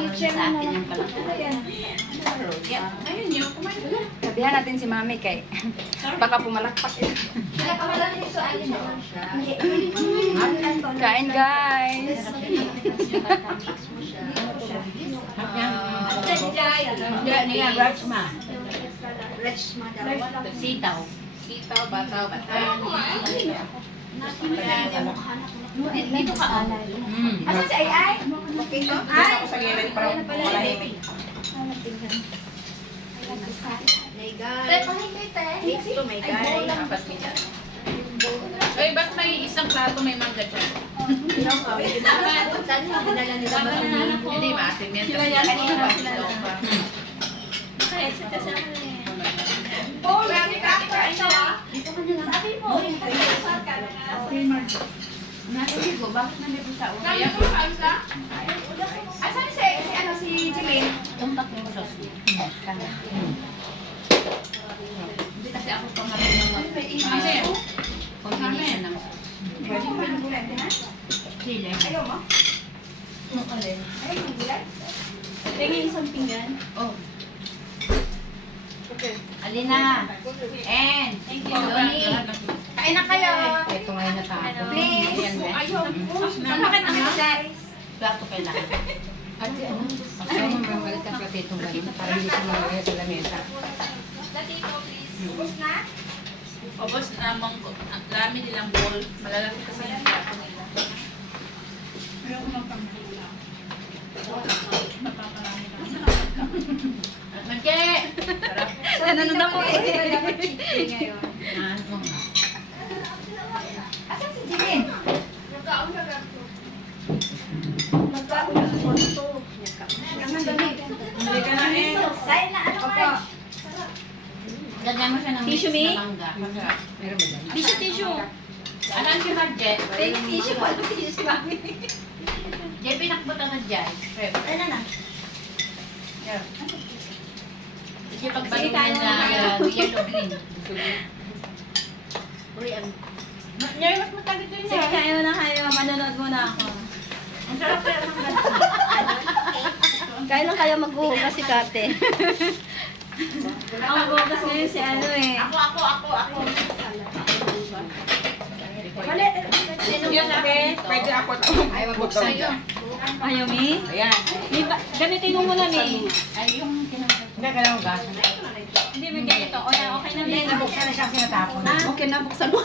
ano sa atin yung pala. Ayun yun, kumain ko. Sabihan natin si Mami kay baka pumalakpak yun. Kain guys! Yan, rachma. Sitaw. Sitaw, bataw, bataw. Dito ka. Asa si Ay? Okay to? Ay! Sa gilid para wala heavy. Ito may guys. Apat nila. Ay, ba't may isang plato may mangga dyan? Hindi, maasim yan. Sila yan. Kanina pa. Oh, lagi ka ako. Dito ka nila. Sabi mo. Nasigo, bakit nandito sa ulo? Kaya ko saan sa? Asan si Jilin? Tumpak yung sos. Hindi kasi ako pangalan ng Kasi, combination ng sos. Pwede mo ng gulay, di ha? Chile. Ayaw mo? Ayaw mo gulay? Tingin isang pinggan. Oh, Okay. Alina. And. Thank you. Loni. Kain na kayo. Ito ngayon na tayo. Please. ayaw. Bakit ang guys? Plato kailangan. Ate, ano? Ayaw mo mamalit ang platitong ganun para hindi siya malagay sa lamesa. Ubus na? Obos namang lami nilang bowl. Malalaki kasi yung plato nila. Ayaw ko magpamahila. Napakarami lang. Magke! Ano na mo ngayon? Asan si Jilin? Nagkaon na gato. Nagkaon na sa porto. Naman dali. Hindi ka na eh. Kain na ano ka? Lagyan mo siya ng Tissue, mix Mi? na mangga. Masarap. Meron ba dyan? Tissue. Alam si Marjet? Tissue pa. Tissue si Mami. Diyan pinakbutan na dyan. Ano na? Diyan pagbalong na yellow green. Uy, ang... Nyari, mas matagal ito Sige, kain mo na kayo. Manonood muna ako. Ang sarap kaya ng Kain lang kayo maghuhugas si Kate. Ang maghuhugas ngayon si ano eh. Ako. Wala. Yan ate. Pwede ako. Ayaw magbuksan Sa'yo. Ayaw, Mi? Ayan. Mi, gamitin mo muna, Mi. Ay, yung tinatapos. Hindi, kailangan gasan. Hindi, may ganito. O, okay na, Mi. Hindi, nabuksan na siya kasi natapon. Okay na, buksan mo.